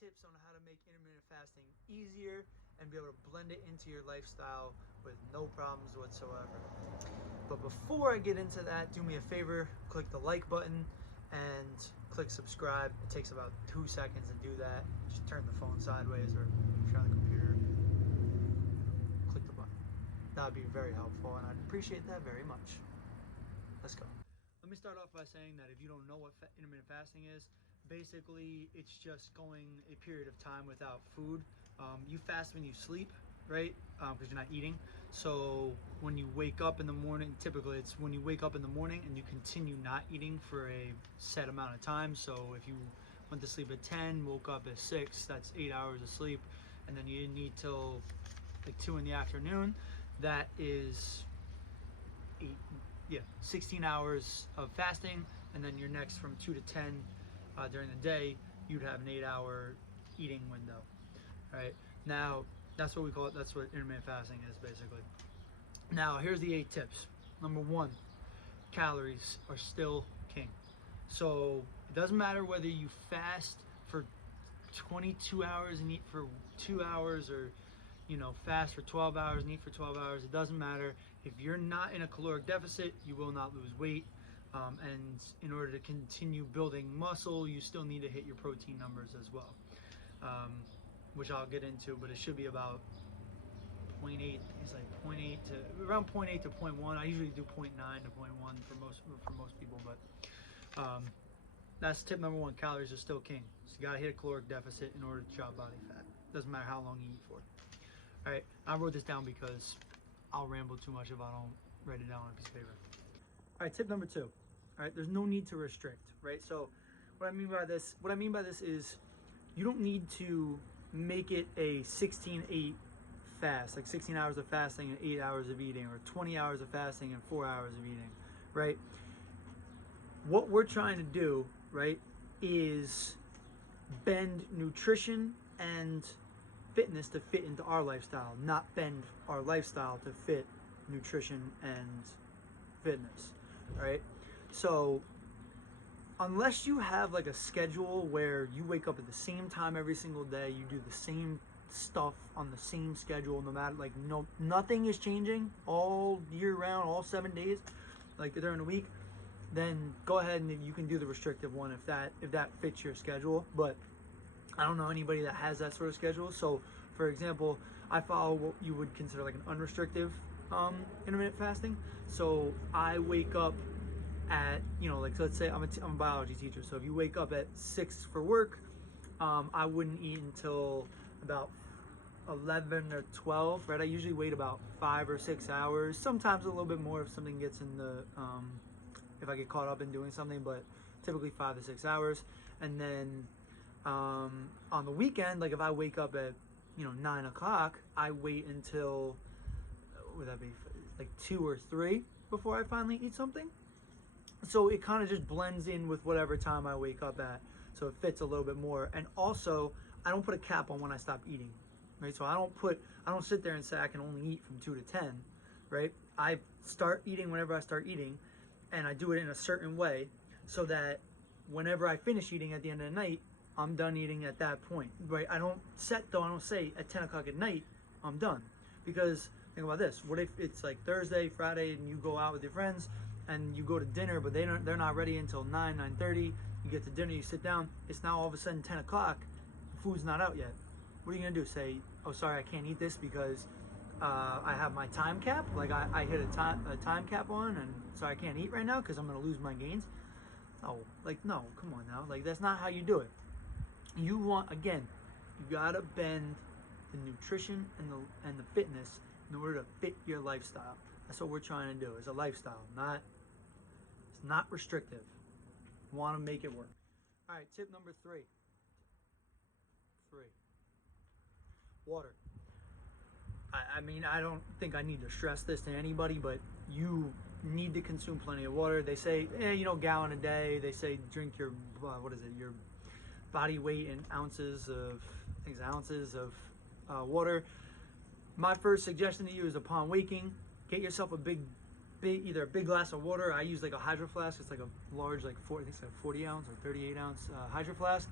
tips on how to make intermittent fasting easier and be able to blend it into your lifestyle with no problems whatsoever. But before I get into that, do me a favor, click the like button and click subscribe. It takes about 2 seconds to do that. Just turn the phone sideways, or if you're on the computer, click the button. That would be very helpful, and I'd appreciate that very much. Let's go. Let me start off by saying that if you don't know what intermittent fasting is, basically it's just going a period of time without food. You fast when you sleep, right? Because you're not eating. So when you wake up in the morning, typically it's when you wake up in the morning and you continue not eating for a set amount of time. So if you went to sleep at 10, woke up at 6, that's 8 hours of sleep, and then you didn't eat till like 2 in the afternoon, that is 16 hours of fasting. And then your next from 2 to 10 during the day, you'd have an 8-hour eating window. Right now, that's what we call it. That's what intermittent fasting is basically. Now, here's the 8 tips. Number 1, calories are still king. So it doesn't matter whether you fast for 22 hours and eat for 2 hours, or fast for 12 hours and eat for 12 hours. It doesn't matter. If you're not in a caloric deficit, you will not lose weight. And in order to continue building muscle, you still need to hit your protein numbers as well, which I'll get into, but it should be about 0.8. It's like 0.8 to around 0.8 to 0.1. I usually do 0.9 to 0.1 for most people, but that's tip number 1. Calories are still king. So you gotta hit a caloric deficit in order to drop body fat. Doesn't matter how long you eat for. All right, I wrote this down because I'll ramble too much if I don't write it down on a piece of paper. All right, tip number 2. All right, there's no need to restrict, right? So what I mean by this is you don't need to make it a 16-8 fast, like 16 hours of fasting and 8 hours of eating, or 20 hours of fasting and 4 hours of eating, right? What we're trying to do, right, is bend nutrition and fitness to fit into our lifestyle, not bend our lifestyle to fit nutrition and fitness. All right, so unless you have like a schedule where you wake up at the same time every single day, you do the same stuff on the same schedule, no matter, like, nothing is changing all year round, all 7 days, like during the week, then go ahead and you can do the restrictive one if that fits your schedule. But I don't know anybody that has that sort of schedule. So for example, I follow what you would consider like an unrestrictive intermittent fasting. So I wake up at, like, let's say I'm a biology teacher. So if you wake up at 6 for work, I wouldn't eat until about 11 or 12, right? I usually wait about 5 or 6 hours, sometimes a little bit more if something gets in the, if I get caught up in doing something, but typically 5 to 6 hours. And then on the weekend, like if I wake up at 9 o'clock, I wait until, would that be like 2 or 3 before I finally eat something. So it kind of just blends in with whatever time I wake up at, so it fits a little bit more. And also, I don't put a cap on when I stop eating, right? So I don't sit there and say I can only eat from 2 to 10, right? I start eating whenever I start eating, and I do it in a certain way so that whenever I finish eating at the end of the night, I'm done eating at that point, right? I don't say at 10 o'clock at night, I'm done. Because think about this, what if it's like Thursday, Friday, and you go out with your friends and you go to dinner, but they're not ready until 9:30. You get to dinner, you sit down, it's now all of a sudden 10 o'clock, food's not out yet. What are you gonna do? Say, oh, sorry, I can't eat this because I have my time cap, like I hit a time cap on, and so I can't eat right now because I'm gonna lose my gains? No, like, no, come on now, like that's not how you do it. You gotta bend the nutrition and the fitness in order to fit your lifestyle. That's what we're trying to do. It's a lifestyle, it's not restrictive. You want to make it work. All right, tip number 3. Water. I mean, I don't think I need to stress this to anybody, but you need to consume plenty of water. They say, gallon a day. They say drink your, your body weight in ounces of water. My first suggestion to you is upon waking, get yourself either a big glass of water. I use like a hydro flask. It's like a large, like 40 ounce or 38 ounce hydro flask.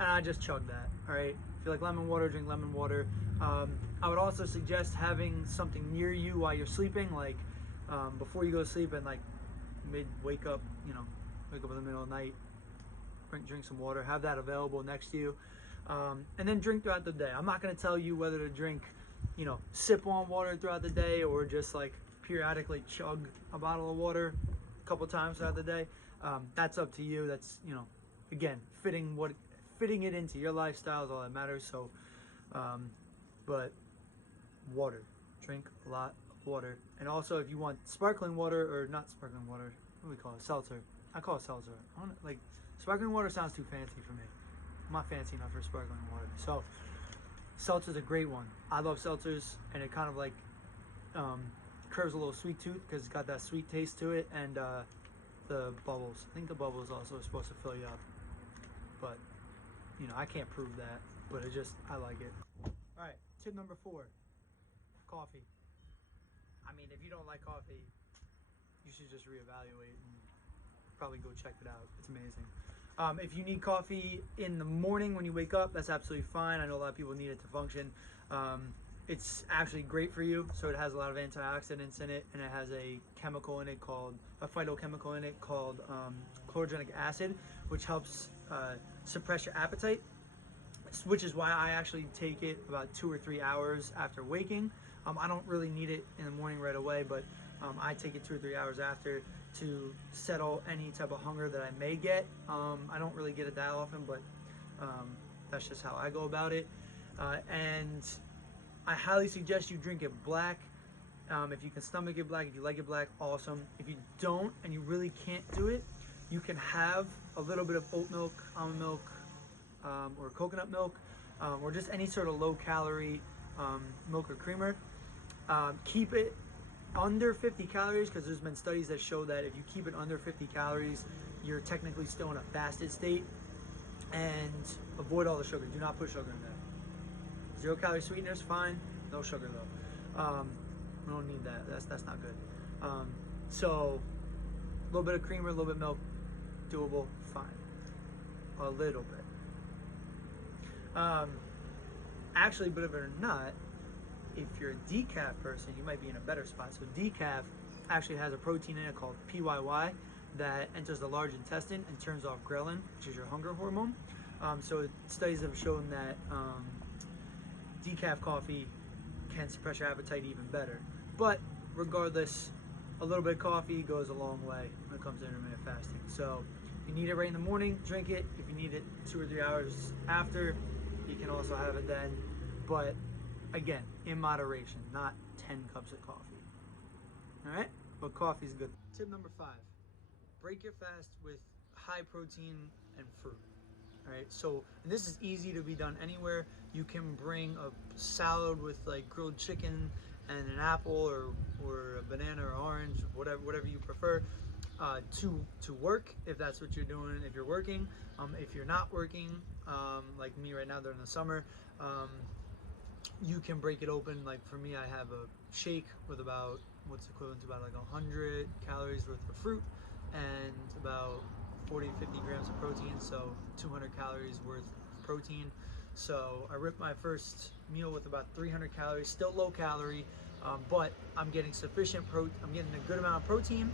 and I just chug that. All right. If you like lemon water, drink lemon water. I would also suggest having something near you while you're sleeping, like before you go to sleep and like wake up in the middle of the night, drink some water, have that available next to you, and then drink throughout the day. I'm not going to tell you whether to drink, sip on water throughout the day or just like periodically chug a bottle of water a couple times throughout the day. That's up to you. That's, again, fitting it into your lifestyle is all that matters. So, but water, drink a lot of water. And also if you want sparkling water, or not sparkling water, what do we call it? Seltzer. I call it seltzer. Like, sparkling water sounds too fancy for me. I'm not fancy enough for sparkling water. So seltzer's a great one. I love seltzers, and it kind of like curves a little sweet tooth because it's got that sweet taste to it, and the bubbles. I think the bubbles also are supposed to fill you up, but I can't prove that, but I like it. All right, tip number 4, coffee. I mean, if you don't like coffee, you should just reevaluate and probably go check it out. It's amazing. If you need coffee in the morning when you wake up, that's absolutely fine. I know a lot of people need it to function. It's actually great for you. So it has a lot of antioxidants in it, and it has a phytochemical in it called chlorogenic acid, which helps suppress your appetite, which is why I actually take it about 2 or 3 hours after waking. I don't really need it in the morning right away, but I take it 2 or 3 hours after to settle any type of hunger that I may get. I don't really get it that often, but that's just how I go about it. And I highly suggest you drink it black. If you can stomach it black, if you like it black, awesome. If you don't and you really can't do it, you can have a little bit of oat milk, almond milk, or coconut milk, or just any sort of low calorie milk or creamer. Keep it under 50 calories, because there's been studies that show that if you keep it under 50 calories, you're technically still in a fasted state. And avoid all the sugar. Do not put sugar in there. 0 calorie sweeteners, fine. No sugar though. We don't need that. That's not good. So a little bit of creamer, a little bit of milk, doable, fine. A little bit. Actually, believe it or not, if you're a decaf person, you might be in a better spot. So decaf actually has a protein in it called PYY that enters the large intestine and turns off ghrelin, which is your hunger hormone. So studies have shown that decaf coffee can suppress your appetite even better. But regardless, a little bit of coffee goes a long way when it comes to intermittent fasting. So if you need it right in the morning, drink it. If you need it 2 or 3 hours after, you can also have it then. But again, in moderation, not 10 cups of coffee. All right, but coffee's good. Tip number 5, break your fast with high protein and fruit. All right, so this is easy to be done anywhere. You can bring a salad with like grilled chicken and an apple or a banana or orange, whatever you prefer, to work, if that's what you're doing, if you're working. If you're not working, like me right now during the summer, you can break it open. Like for me, I have a shake with about what's equivalent to about like 100 calories worth of fruit and about 40-50 grams of protein, so 200 calories worth of protein. So I ripped my first meal with about 300 calories, still low calorie, but I'm getting I'm getting a good amount of protein,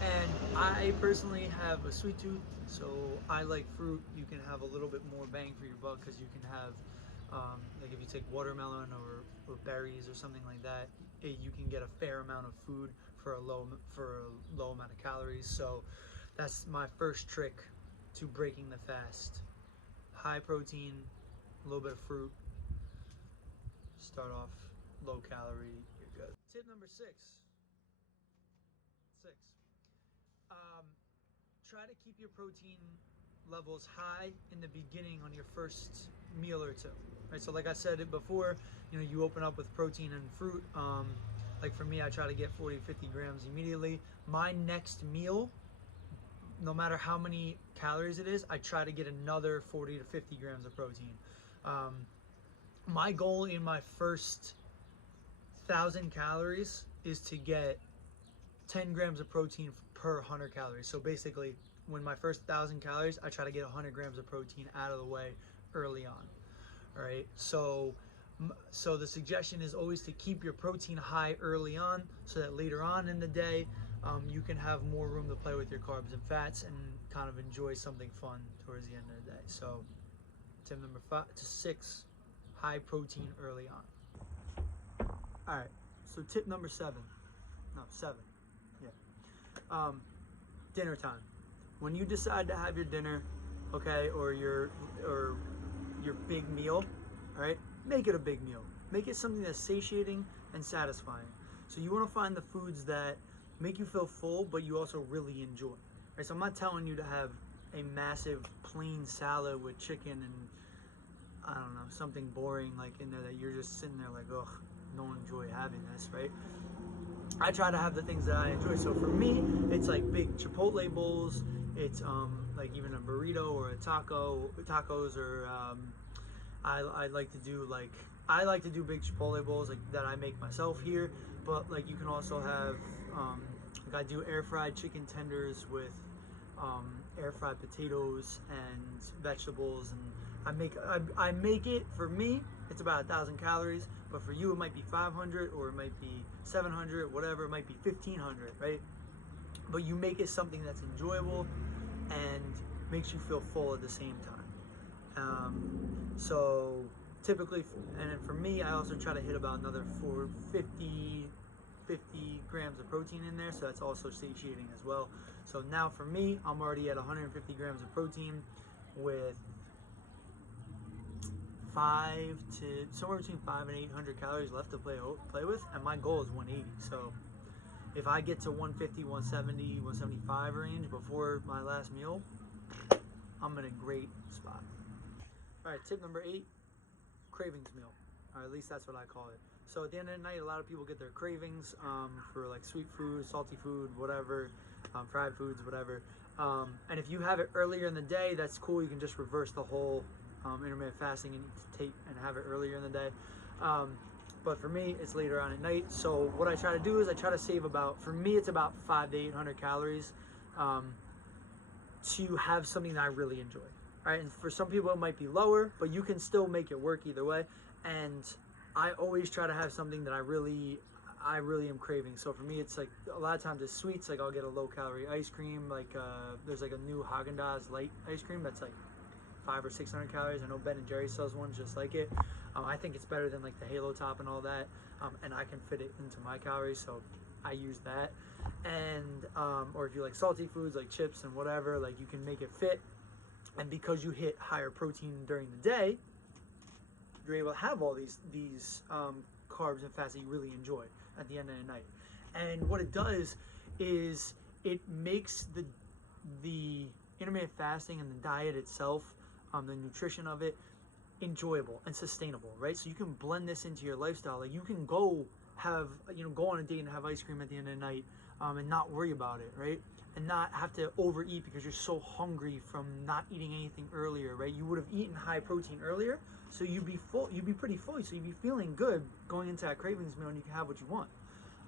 and I personally have a sweet tooth, so I like fruit. You can have a little bit more bang for your buck, because you can have like if you take watermelon or berries or something like that, you can get a fair amount of food for a low amount of calories. So that's my first trick to breaking the fast. High protein, a little bit of fruit. Start off low calorie, you're good. Tip number 6. Try to keep your protein levels high in the beginning on your first meal or two. Right, so like I said it before, you open up with protein and fruit. Like for me, I try to get 40-50 grams immediately. My next meal, no matter how many calories it is, I try to get another 40 to 50 grams of protein. My goal in my first 1,000 calories is to get 10 grams of protein per 100 calories. So basically, when my first 1,000 calories, I try to get 100 grams of protein out of the way early on. All right, so the suggestion is always to keep your protein high early on, so that later on in the day you can have more room to play with your carbs and fats and kind of enjoy something fun towards the end of the day. So tip number 6, high protein early on. All right, so tip number 7, yeah, dinner time. When you decide to have your dinner, okay, or your big meal, all right, make it a big meal. Make it something that's satiating and satisfying. So you want to find the foods that make you feel full, but you also really enjoy. Right? So I'm not telling you to have a massive plain salad with chicken and I don't know, something boring like in there that you're just sitting there like, ugh, don't enjoy having this, right? I try to have the things that I enjoy. So for me, it's like big Chipotle bowls. It's like even a burrito or a tacos, or I like to do big Chipotle bowls like that I make myself here. But like you can also have like I do air fried chicken tenders with air fried potatoes and vegetables, and I make it, for me it's about 1,000 calories, but for you it might be 500 or it might be 700, whatever, it might be 1,500, right? But you make it something that's enjoyable and makes you feel full at the same time. So typically, and then for me, I also try to hit about another 50 grams of protein in there, so that's also satiating as well. So now for me, I'm already at 150 grams of protein with somewhere between 500 and 800 calories left to play with, and my goal is 180. So if I get to 150, 170, 175 range before my last meal, I'm in a great spot. All right, tip number 8, cravings meal, or at least that's what I call it. So at the end of the night, a lot of people get their cravings for like sweet food, salty food, whatever, fried foods, whatever. And if you have it earlier in the day, that's cool. You can just reverse the whole intermittent fasting and have it earlier in the day. But for me, it's later on at night. So what I try to do is I try to save for me, it's about 500 to 800 calories to have something that I really enjoy. All right, and for some people it might be lower, but you can still make it work either way. And I always try to have something that I really am craving. So for me, it's like a lot of times it's sweets. Like I'll get a low calorie ice cream. Like there's like a new Haagen-Dazs light ice cream that's like 500 or 600 calories. I know Ben and Jerry sells one just like it. I think it's better than like the Halo Top and all that, and I can fit it into my calories, so I use that. And or if you like salty foods like chips and whatever, like you can make it fit. And because you hit higher protein during the day, you're able to have all these carbs and fats that you really enjoy at the end of the night. And what it does is it makes the intermittent fasting and the diet itself, the nutrition of it, enjoyable and sustainable, right? So you can blend this into your lifestyle. Like you can go on a date and have ice cream at the end of the night and not worry about it, right? And not have to overeat because you're so hungry from not eating anything earlier, right? You would have eaten high protein earlier, so you'd be full, you'd be pretty full, so you'd be feeling good going into that cravings meal, and you can have what you want.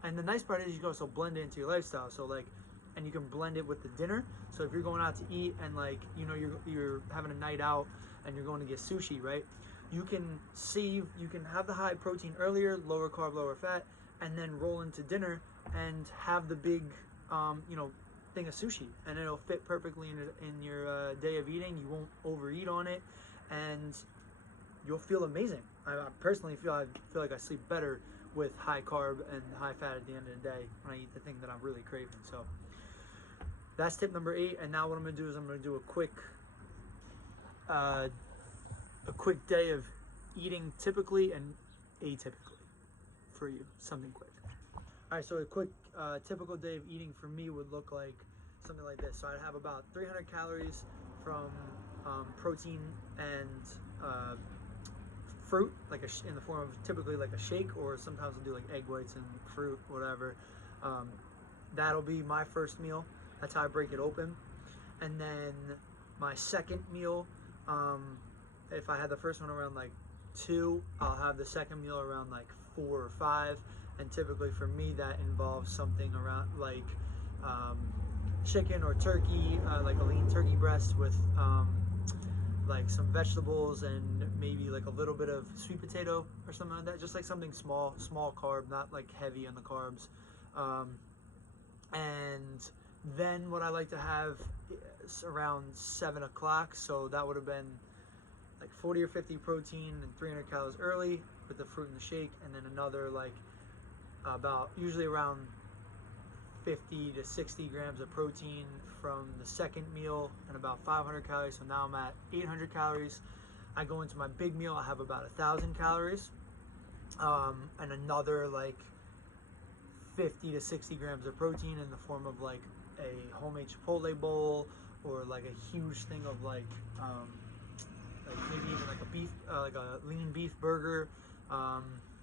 And the nice part is you can also blend it into your lifestyle. So like, and you can blend it with the dinner. So if you're going out to eat and like, you're having a night out and you're going to get sushi, right? You can have the high protein earlier, lower carb, lower fat, and then roll into dinner and have the big, thing of sushi, and it'll fit perfectly in your day of eating. You won't overeat on it, and you'll feel amazing. I personally feel like I sleep better with high carb and high fat at the end of the day when I eat the thing that I'm really craving. So that's tip number 8. And now what I'm gonna do is I'm gonna do a quick day of eating typically and atypically for you, something quick. All right, so a quick typical day of eating for me would look like something like this. So I'd have about 300 calories from protein and fruit, like in the form of typically like a shake, or sometimes I'll do like egg whites and fruit, whatever. That'll be my first meal. That's how I break it open. And then my second meal, if I had the first one around like 2, I'll have the second meal around like 4 or 5. And typically for me, that involves something around like chicken or turkey, like a lean turkey breast with like some vegetables and maybe like a little bit of sweet potato or something like that. Just like something small carb, not like heavy on the carbs. And then what I like to have is around 7 o'clock. So that would have been like 40 or 50 protein and 300 calories early with the fruit and the shake, and then another like about usually around 50 to 60 grams of protein from the second meal and about 500 calories. So now I'm at 800 calories. I go into my big meal, I have about 1,000 calories, and another like 50 to 60 grams of protein in the form of like a homemade Chipotle bowl, or like a huge thing of like maybe even like a beef, like a lean beef burger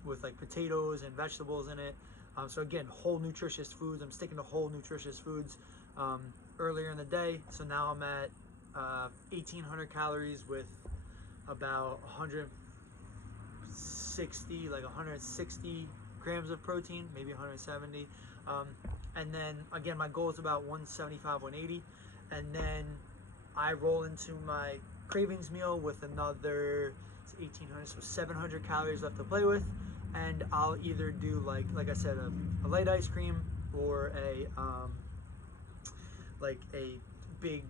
with like potatoes and vegetables in it. So again, whole nutritious foods. I'm sticking to whole nutritious foods earlier in the day. So now I'm at 1,800 calories with about 160 grams of protein, maybe 170. And then again, my goal is about 175, 180. And then I roll into my Cravings Meal with another 1,800, so 700 calories left to play with. And I'll either do like I said, a light ice cream, or a like a big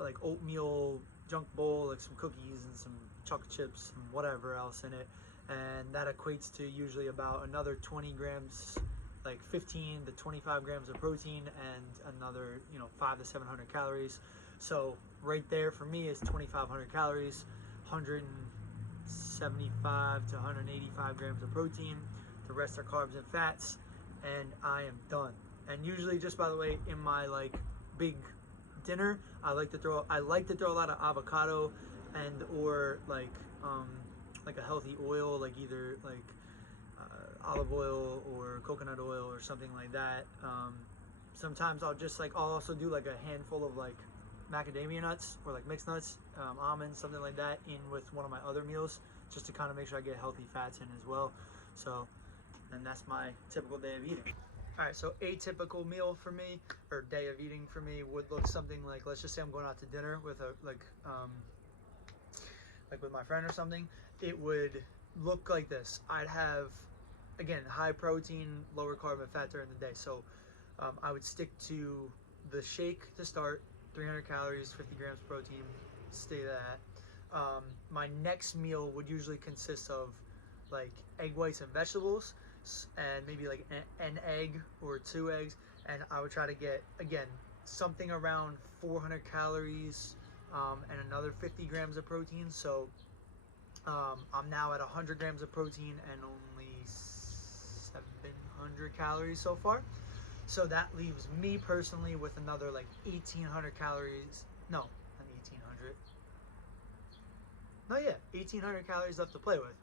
like oatmeal junk bowl, like some cookies and some chocolate chips and whatever else in it, and that equates to usually about another 20 grams, like 15 to 25 grams of protein, and another 500 to 700 calories. So right there for me is 2,500 calories, 175 to 185 grams of protein. The rest are carbs and fats, and I am done. And usually, just by the way, in my like big dinner, I like to throw a lot of avocado and or like a healthy oil, like either like olive oil or coconut oil or something like that. Sometimes I'll also do like a handful of like macadamia nuts or like mixed nuts, almonds, something like that in with one of my other meals, just to kind of make sure I get healthy fats in as well. So, and that's my typical day of eating. All right, so a typical meal for me, or day of eating for me, would look something like, let's just say I'm going out to dinner with like with my friend or something. It would look like this. I'd have, again, high protein, lower carb and fat during the day. So I would stick to the shake to start, 300 calories, 50 grams protein, stay that. My next meal would usually consist of like egg whites and vegetables, and maybe like an egg or 2 eggs, and I would try to get, again, something around 400 calories and another 50 grams of protein. So I'm now at 100 grams of protein and only 700 calories so far. So that leaves me personally with another like 1,800 calories. No, not 1,800. No, yeah, 1,800 calories left to play with.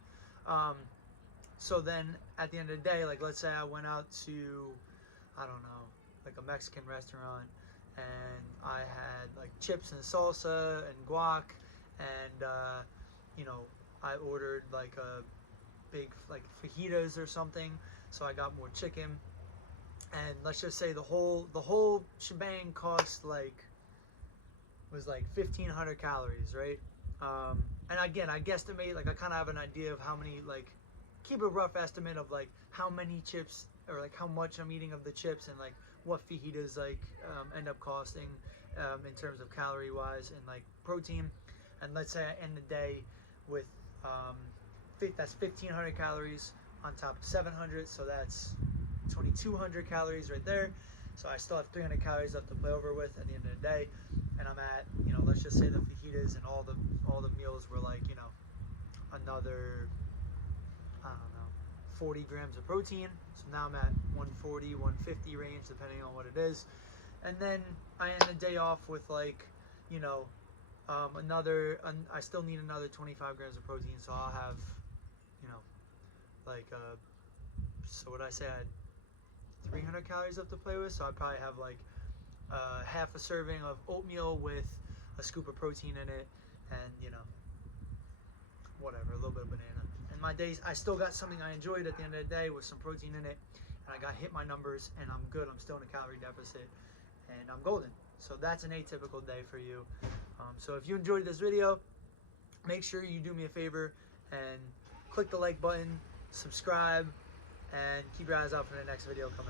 So then at the end of the day, like let's say I went out to, I don't know, like a Mexican restaurant, and I had like chips and salsa and guac, and I ordered like a big like fajitas or something, so I got more chicken, and let's just say the whole shebang cost was like 1,500 calories, right? And again, I guesstimate, like I kind of have an idea of how many, like keep a rough estimate of like how many chips, or like how much I'm eating of the chips, and like what fajitas like end up costing in terms of calorie wise and like protein. And let's say I end the day with that's 1,500 calories on top of 700, so that's 2,200 calories right there. So I still have 300 calories left to play over with at the end of the day, and I'm at, let's just say the fajitas and all the meals were like, another, I don't know, 40 grams of protein. So now I'm at 140, 150 range, depending on what it is. And then I end the day off with like, I still need another 25 grams of protein. So I'll have, so what I say, I had 300 calories left to play with. So I probably have like half a serving of oatmeal with a scoop of protein in it, and whatever, a little bit of banana. And my days, I still got something I enjoyed at the end of the day with some protein in it, and I got hit my numbers, and I'm good. I'm still in a calorie deficit, and I'm golden. So that's an atypical day for you. So if you enjoyed this video, make sure you do me a favor and click the like button, subscribe, and keep your eyes out for the next video coming up.